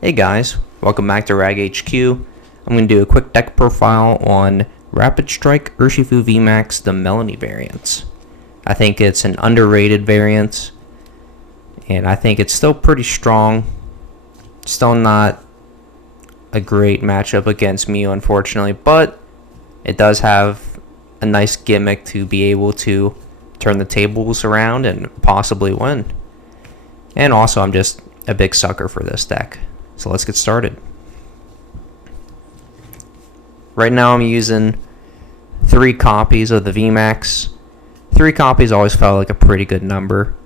Hey guys, welcome back to Rag HQ. I'm going to do a quick deck profile on Rapid Strike Urshifu Vmax, the Melony variant. I think it's an underrated variant, and I think it's still pretty strong. Still not a great matchup against Mew, unfortunately, but it does have a nice gimmick to be able to turn the tables around and possibly win. And also, I'm just a big sucker for this deck. So let's get started. Right now I'm using 3 copies of the Vmax. 3 copies always felt like a pretty good number.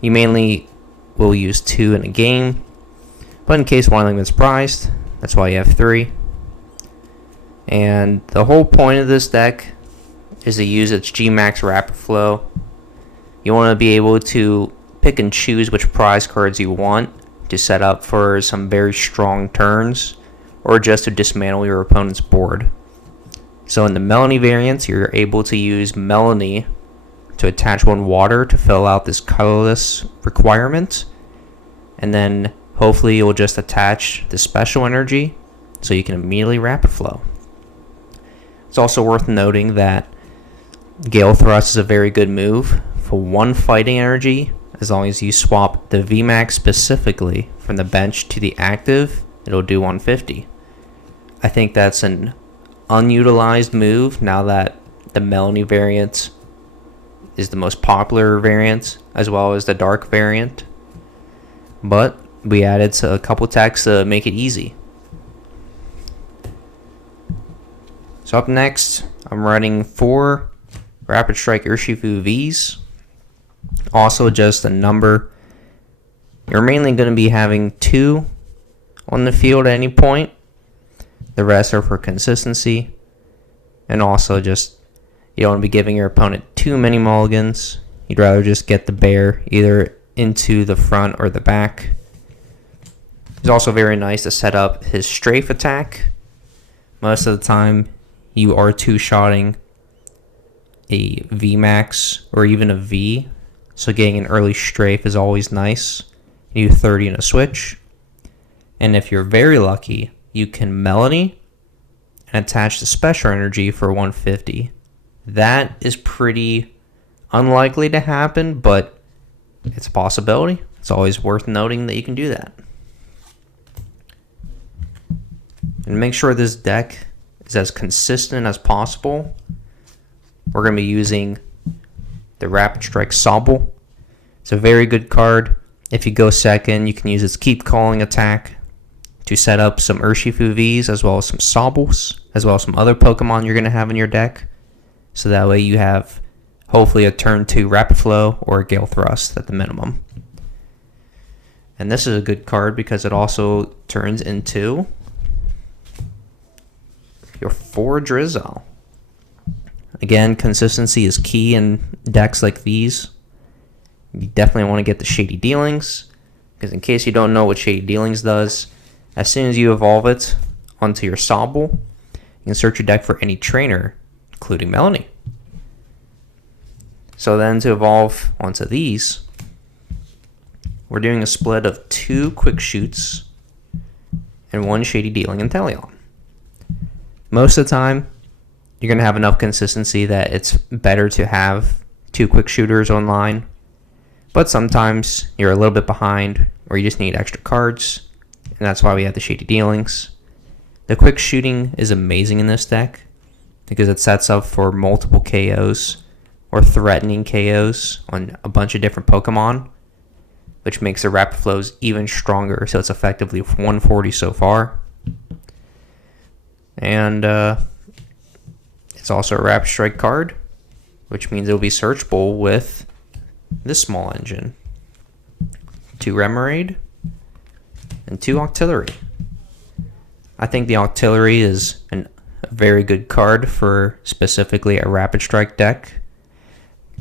You mainly will use 2 in a game, but in case one of them is prized, that's why you have 3. And the whole point of this deck is to use its Gmax Rapid Flow. You want to be able to pick and choose which prize cards you want to set up for some very strong turns, or just to dismantle your opponent's board. So in the Melony variants, you're able to use Melony to attach 1 water to fill out this colorless requirement, and then hopefully you'll just attach the special energy so you can immediately rapid flow. It's also worth noting that Gale Thrust is a very good move for 1 fighting energy. As long as you swap the Vmax specifically from the bench to the active, it'll do 150. I think that's an unutilized move now that the Melony variant is the most popular variant, as well as the dark variant. But we added a couple techs to make it easy. So up next, I'm running 4 Rapid Strike Urshifu Vs. Also just a number. You're mainly going to be having 2 on the field at any point. The rest are for consistency. And also just, you don't want to be giving your opponent too many mulligans. You'd rather just get the bear either into the front or the back. It's also very nice to set up his strafe attack. Most of the time you are 2-shotting a Vmax or even a V. So getting an early strafe is always nice. You do 30 in a switch. And if you're very lucky, you can Melony and attach the special energy for 150. That is pretty unlikely to happen, but it's a possibility. It's always worth noting that you can do that. And make sure this deck is as consistent as possible. We're going to be using the Rapid Strike Sobble. It's a very good card. If you go second, you can use its Keep Calling attack to set up some Urshifu Vs, as well as some Sobbles, as well as some other Pokemon you're going to have in your deck. So that way you have hopefully a turn 2 Rapid Flow or a Gale Thrust at the minimum. And this is a good card because it also turns into your 4 Drizzle. Again, consistency is key in decks like these. You definitely want to get the Shady Dealings, because in case you don't know what Shady Dealings does, as soon as you evolve it onto your Sobble, you can search your deck for any trainer, including Melony. So then to evolve onto these, we're doing a split of 2 Quickshots and 1 Shady Dealing Inteleon. Most of the time, you're going to have enough consistency that it's better to have 2 quick shooters online. But sometimes you're a little bit behind, or you just need extra cards, and that's why we have the Shady Dealings. The quick shooting is amazing in this deck because it sets up for multiple KOs or threatening KOs on a bunch of different Pokemon, which makes the rapid flows even stronger, so it's effectively 140 so far. And it's also a Rapid Strike card, which means it will be searchable with this small engine. 2 Remoraid and 2 Octillery. I think the Octillery is a very good card for specifically a Rapid Strike deck,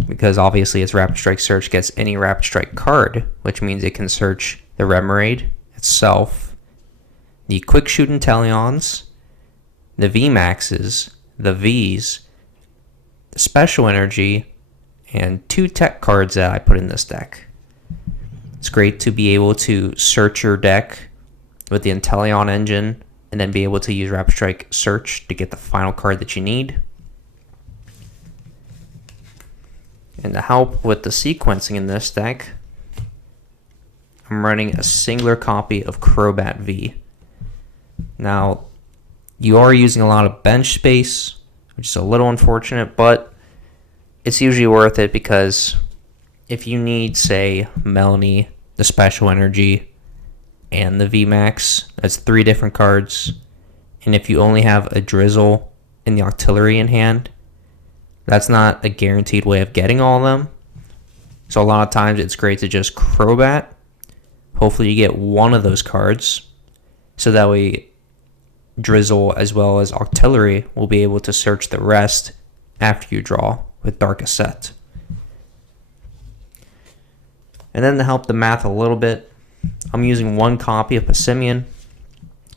because obviously its Rapid Strike search gets any Rapid Strike card, which means it can search the Remoraid itself, the Quick Shoot Inteleons, the Vmaxes, the Vs, the Special Energy, and 2 tech cards that I put in this deck. It's great to be able to search your deck with the Inteleon engine, and then be able to use Rapid Strike Search to get the final card that you need. And to help with the sequencing in this deck, I'm running a singular copy of Crobat V. Now, you are using a lot of bench space, which is a little unfortunate, but it's usually worth it because if you need, say, Melony, the Special Energy, and the Vmax, that's 3 different cards, and if you only have a Drizzle and the Octillery in hand, that's not a guaranteed way of getting all of them. So a lot of times it's great to just Crobat. Hopefully you get one of those cards, so that way Drizzle as well as Octillery will be able to search the rest after you draw with Dark Set. And then to help the math a little bit, I'm using 1 copy of Passimian.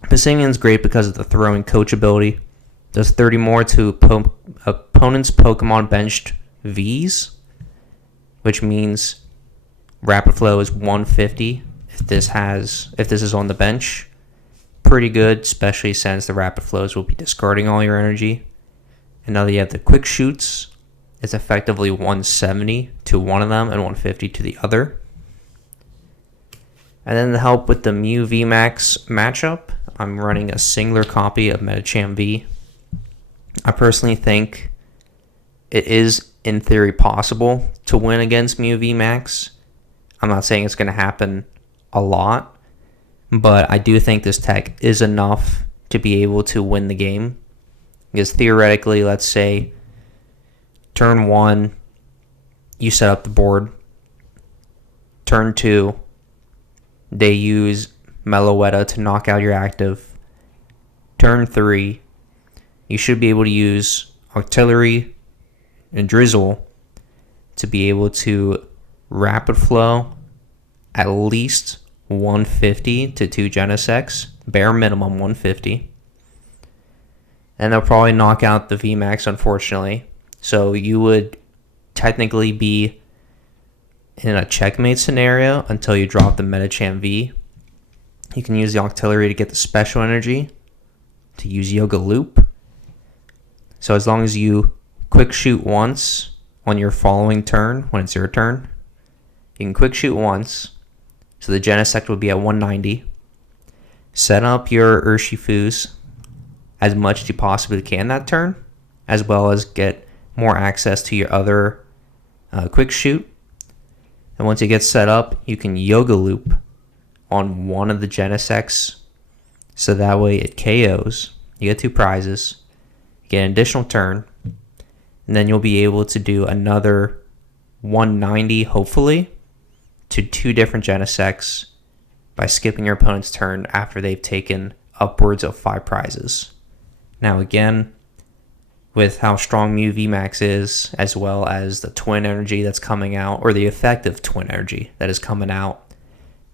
Passimian's great because of the throwing coach ability. Does 30 more to opponent's Pokemon benched Vs, which means Rapid Flow is 150 if this is on the bench. Pretty good, especially since the Rapid Flows will be discarding all your energy. And now that you have the Quickshots, it's effectively 170 to one of them and 150 to the other. And then to help with the Mew VMAX matchup, I'm running a singular copy of Medicham V. I personally think it is, in theory, possible to win against Mew VMAX. I'm not saying it's going to happen a lot, but I do think this tech is enough to be able to win the game. Because theoretically, let's say, turn 1, you set up the board. Turn 2, they use Meloetta to knock out your active. Turn 3, you should be able to use Octillery and Drizzle to be able to Rapid Flow at least 150 to 2 Genesects, bare minimum 150. And they'll probably knock out the VMAX, unfortunately. So you would technically be in a checkmate scenario until you drop the Medicham V. You can use the Octillery to get the Special Energy, to use Yoga Loop. So as long as you Quick Shoot once on your following turn, when it's your turn, you can Quick Shoot once, so the Genesect will be at 190. Set up your Urshifus as much as you possibly can that turn, as well as get more access to your other Quick Shoot. And once it gets set up, you can Yoga Loop on one of the Genesects, so that way it KOs. You get 2 prizes, you get an additional turn, and then you'll be able to do another 190, hopefully, to 2 different Genesects by skipping your opponent's turn after they've taken upwards of 5 prizes. Now again, with how strong Mew VMAX is, as well as the Twin Energy that's coming out, or the effective Twin Energy that is coming out,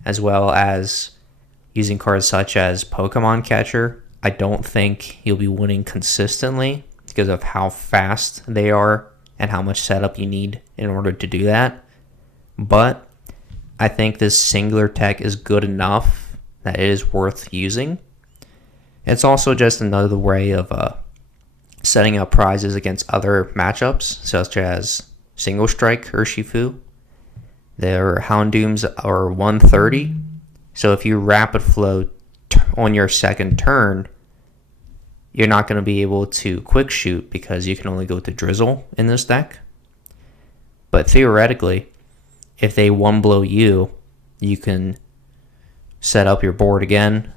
as well as using cards such as Pokemon Catcher, I don't think you'll be winning consistently because of how fast they are and how much setup you need in order to do that. But I think this singular tech is good enough that it is worth using. It's also just another way of setting up prizes against other matchups, such as Single Strike Urshifu. Their Houndooms are 130, so if you Rapid Flow on your second turn, you're not going to be able to Quick Shoot because you can only go to Drizzle in this deck. But theoretically, if they one-blow you, you can set up your board again,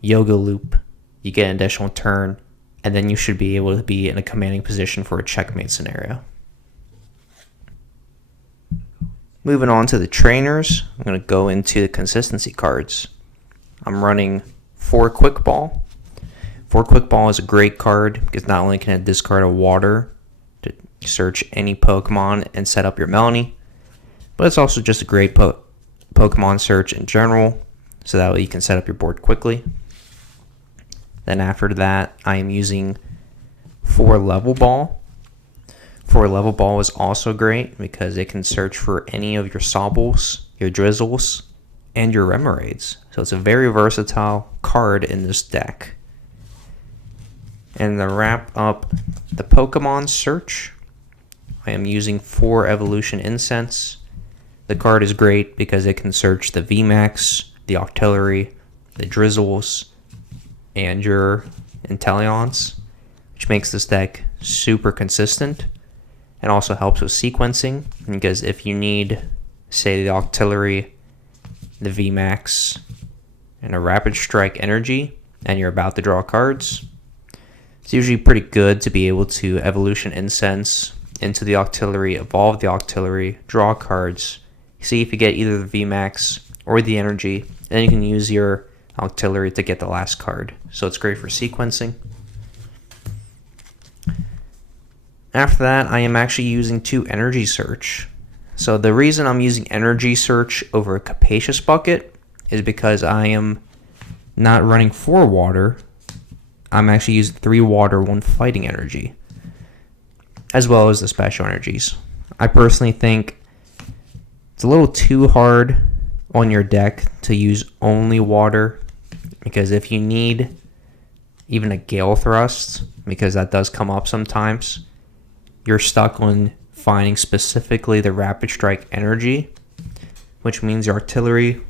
Yoga Loop, you get an additional turn, and then you should be able to be in a commanding position for a checkmate scenario. Moving on to the trainers, I'm going to go into the consistency cards. I'm running 4 Quick Ball. 4 Quick Ball is a great card because not only can it discard a water to search any Pokemon and set up your Melony, but it's also just a great Pokemon search in general, so that way you can set up your board quickly. Then after that, I am using 4 Level Ball. 4 Level Ball is also great because it can search for any of your Sobbles, your Drizzles, and your Remoraid's. So it's a very versatile card in this deck. And to wrap up the Pokemon search, I am using 4 Evolution Incense. The card is great because it can search the Vmax, the Octillery, the Drizzles, and your Inteleons, which makes this deck super consistent and also helps with sequencing, because if you need, say, the Octillery, the Vmax, and a Rapid Strike energy, and you're about to draw cards, it's usually pretty good to be able to Evolution Incense into the Octillery, evolve the Octillery, draw cards, see if you get either the Vmax or the energy, and then you can use your Octillery to get the last card. So it's great for sequencing. After that, I am actually using 2 Energy Search. So the reason I'm using Energy Search over a Capacious Bucket is because I am not running 4 water. I'm actually using 3 water, 1 fighting energy, as well as the special energies. I personally think it's a little too hard on your deck to use only water, because if you need even a Gale Thrust, because that does come up sometimes, you're stuck on finding specifically the Rapid Strike energy, which means your Artillery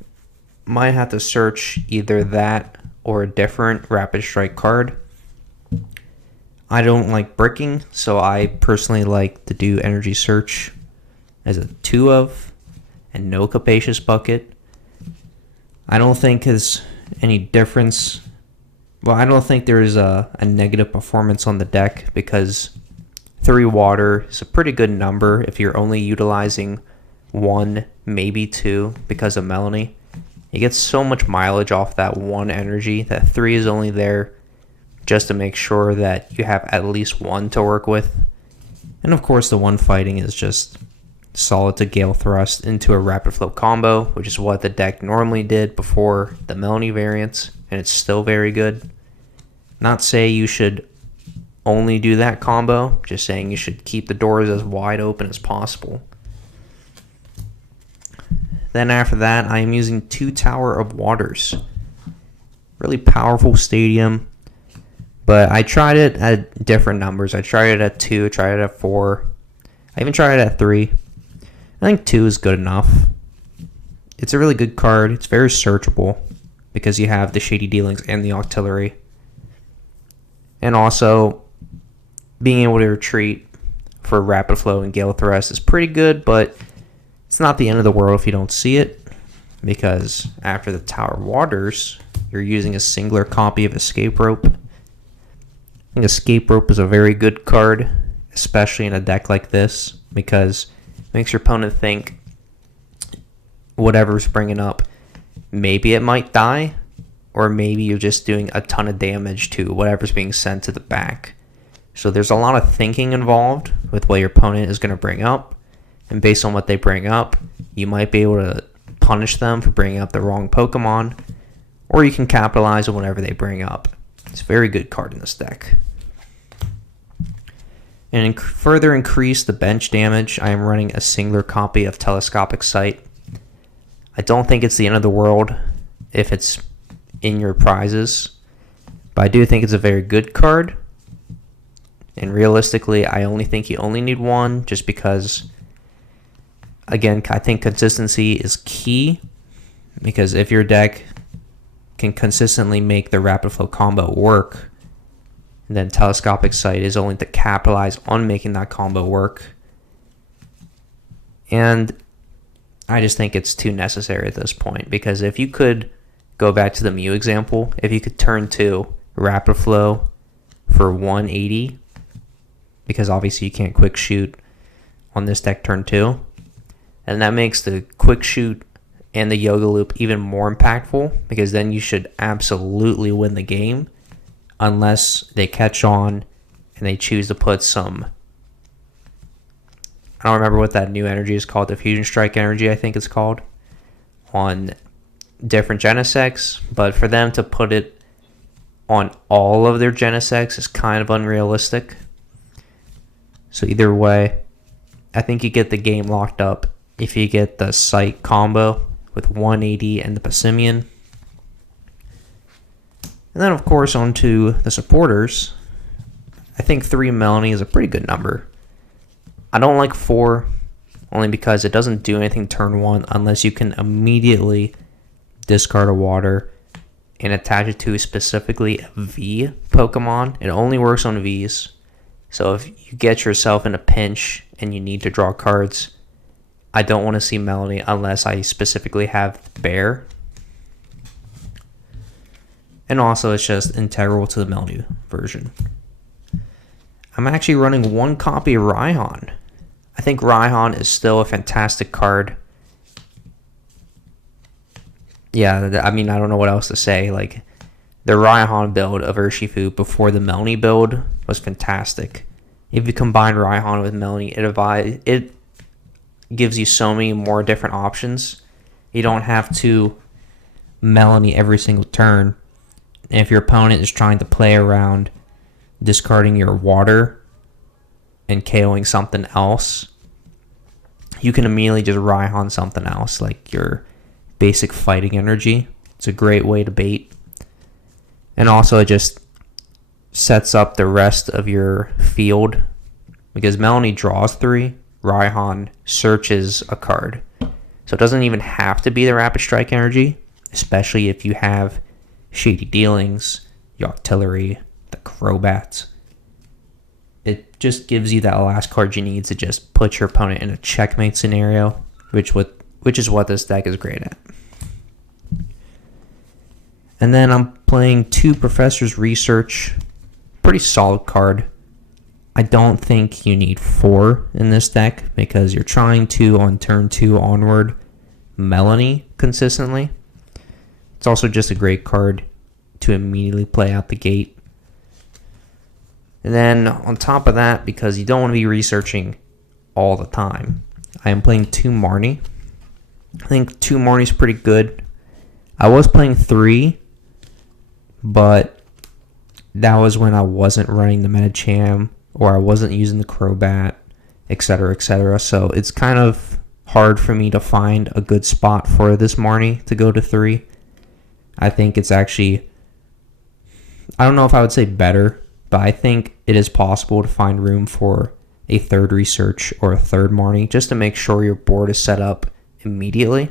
might have to search either that or a different Rapid Strike card. I don't like bricking, so I personally like to do Energy Search as a 2 of and no Capacious Bucket. I don't think there's any difference. Well, I don't think there is a negative performance on the deck, because 3 water is a pretty good number if you're only utilizing 1, maybe 2 because of Melony. You get so much mileage off that 1 energy that 3 is only there just to make sure that you have at least 1 to work with. And of course the 1 fighting is just solid to Gale Thrust into a Rapid Flow combo, which is what the deck normally did before the Melony variants, and it's still very good. Not say you should only do that combo, just saying you should keep the doors as wide open as possible. Then after that, I am using 2 Tower of Waters. Really powerful stadium, but I tried it at different numbers. I tried it at 2, tried it at 4. I even tried it at 3. I think 2 is good enough. It's a really good card. It's very searchable because you have the Shady Dealings and the Octillery. And also, being able to retreat for Rapid Flow and Gale Thrust is pretty good, but it's not the end of the world if you don't see it, because after the Tower of Waters, you're using a singular copy of Escape Rope. I think Escape Rope is a very good card, especially in a deck like this, because it makes your opponent think whatever's bringing up, maybe it might die, or maybe you're just doing a ton of damage to whatever's being sent to the back. So there's a lot of thinking involved with what your opponent is going to bring up, and based on what they bring up, you might be able to punish them for bringing up the wrong Pokemon, or you can capitalize on whatever they bring up. It's a very good card in this deck. And further increase the bench damage, I am running a singular copy of Telescopic Sight. I don't think it's the end of the world if it's in your prizes, but I do think it's a very good card. And realistically, I only think you only need 1, just because, again, I think consistency is key, because if your deck can consistently make the Rapid Flow combo work, then Telescopic Sight is only to capitalize on making that combo work. And I just think it's too necessary at this point, because if you could go back to the Mew example, if you could turn to Rapid Flow for 180, because obviously you can't Quick Shoot on this deck turn 2, and that makes the Quick Shoot and the Yoga Loop even more impactful, because then you should absolutely win the game, unless they catch on and they choose to put some, I don't remember what that new energy is called, the Fusion Strike energy I think it's called, on different Genesects, but for them to put it on all of their Genesects is kind of unrealistic. So either way, I think you get the game locked up if you get the Sight combo with 180 and the Passimian. And then, of course, onto the supporters. I think 3 Melony is a pretty good number. I don't like 4, only because it doesn't do anything turn 1 unless you can immediately discard a water and attach it to specifically a V Pokemon. It only works on Vs. So if you get yourself in a pinch and you need to draw cards, I don't want to see Melony unless I specifically have Bear. And also, it's just integral to the Melony version. I'm actually running 1 copy of Raihon. I think Raihon is still a fantastic card. Yeah, I mean, I don't know what else to say. Like, the Raihon build of Urshifu before the Melony build was fantastic. If you combine Raihon with Melony, it gives you so many more different options. You don't have to Melony every single turn. And if your opponent is trying to play around discarding your water and KOing something else, you can immediately just Raihon something else, like your basic fighting energy. It's a great way to bait. And also, it just sets up the rest of your field, because Melony draws 3, Raihon searches a card. So it doesn't even have to be the Rapid Strike energy, especially if you have Shady Dealings, your Artillery, the Crobats. It just gives you that last card you need to just put your opponent in a checkmate scenario, which is what this deck is great at. And then I'm playing 2 Professor's Research. Pretty solid card. I don't think you need 4 in this deck because you're trying to, on turn 2 onward, Melony consistently. It's also just a great card to immediately play out the gate. And then on top of that, because you don't want to be researching all the time, I am playing 2 Marnie. I think 2 Marnie is pretty good. I was playing 3, but that was when I wasn't running the Medicham or I wasn't using the Crobat, etc., etc. So it's kind of hard for me to find a good spot for this Marnie to go to 3. I think it's actually, I don't know if I would say better, but I think it is possible to find room for a 3rd Research or a 3rd Marnie just to make sure your board is set up immediately.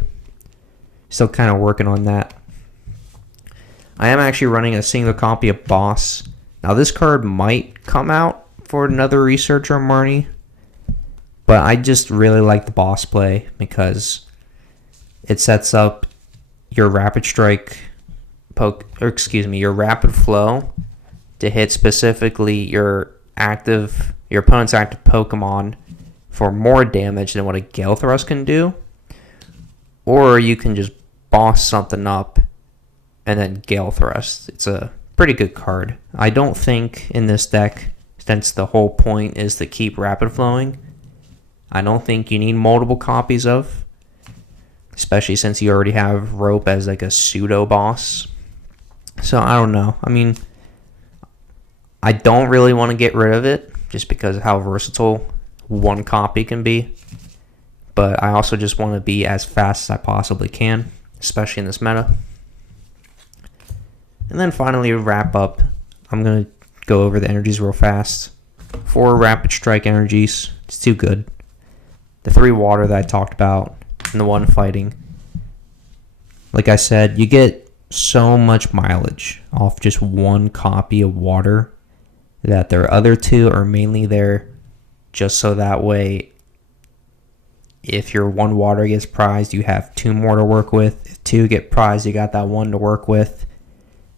Still kind of working on that. I am actually running a single copy of Boss. Now this card might come out for another Research or Marnie, but I just really like the Boss play because it sets up your Rapid Strike your Rapid Flow to hit specifically your opponent's active Pokemon for more damage than what a Gale Thrust can do. Or you can just boss something up and then Gale Thrust. It's a pretty good card. I don't think in this deck, since the whole point is to keep Rapid Flowing, I don't think you need multiple copies of, especially since you already have Rope as like a pseudo boss. So I don't know. I mean, I don't really want to get rid of it just because of how versatile 1 copy can be. But I also just want to be as fast as I possibly can, especially in this meta. And then finally, to wrap up, I'm going to go over the energies real fast. 4 Rapid Strike energies. It's too good. The 3 water that I talked about, and the 1 fighting. Like I said, you get so much mileage off just 1 copy of water that their other 2 are mainly there just so that way if your 1 water gets prized, you have 2 more to work with. If 2 get prized, you got that 1 to work with.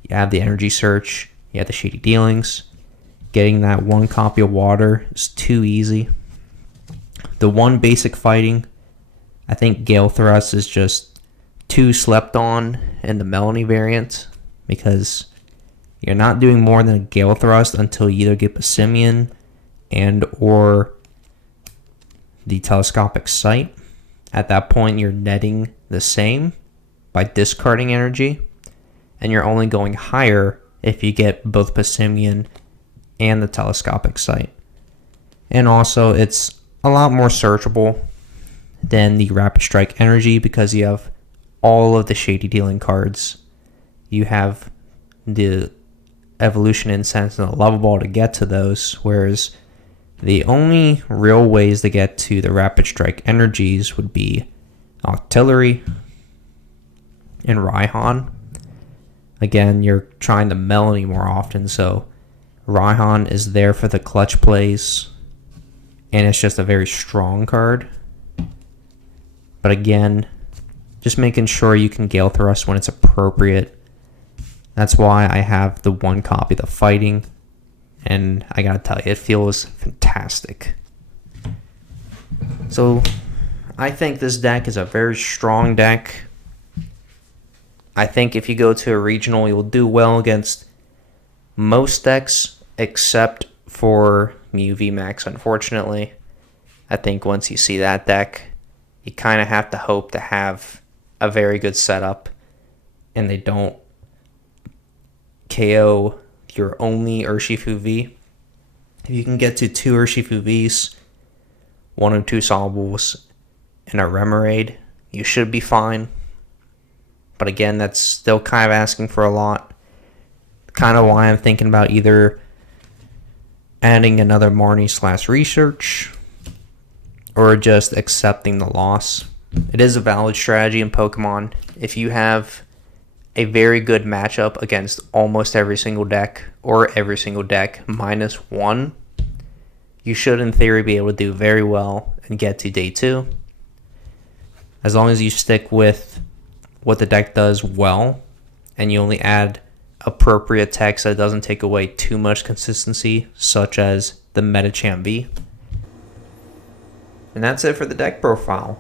You have the Energy Search, you have the Shady Dealings. Getting that 1 copy of water is too easy. The 1 basic fighting, I think Gale Thrust is just too slept on in the Melony variant because you're not doing more than a Gale Thrust until you either get Passimian and or the Telescopic Sight. At that point, you're netting the same by discarding energy, and you're only going higher if you get both Passimian and the Telescopic Sight. And also, it's a lot more searchable than the Rapid Strike energy because you have all of the shady dealing cards. You have the evolution incense and the lava ball to get to those, whereas the only real ways to get to the rapid strike energies would be artillery and Raihon. Again, you're trying to Melony more often, so Raihon is there for the clutch plays, and it's just a very strong card. But again, just making sure you can Gale Thrust when it's appropriate. That's why I have the one copy of the Fighting, and I gotta tell you, it feels fantastic. So I think this deck is a very strong deck. I think if you go to a regional, you'll do well against most decks except for Urshifu Vmax, unfortunately. I think once you see that deck, you kind of have to hope to have a very good setup and they don't KO your only Urshifu V. If you can get to 2 Urshifu Vs, 1 or 2 solubles, and a Remoraid, you should be fine. But again, that's still kind of asking for a lot. Kind of why I'm thinking about either adding another Marnie / research or just accepting the loss. It is a valid strategy in Pokemon. If you have a very good matchup against almost every single deck or every single deck -1, you should in theory be able to do very well and get to day 2. As long as you stick with what the deck does well and you only add appropriate text that doesn't take away too much consistency, such as the Metachamp V. And that's it for the deck profile.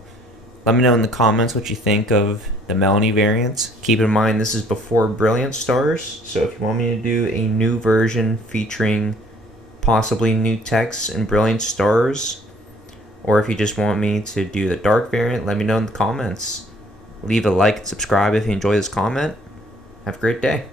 Let me know in the comments what you think of the Melony variants. Keep in mind this is before Brilliant Stars, so if you want me to do a new version featuring possibly new text and Brilliant Stars, or if you just want me to do the Dark variant, let me know in the comments. Leave a like and subscribe if you enjoy this comment. Have a great day.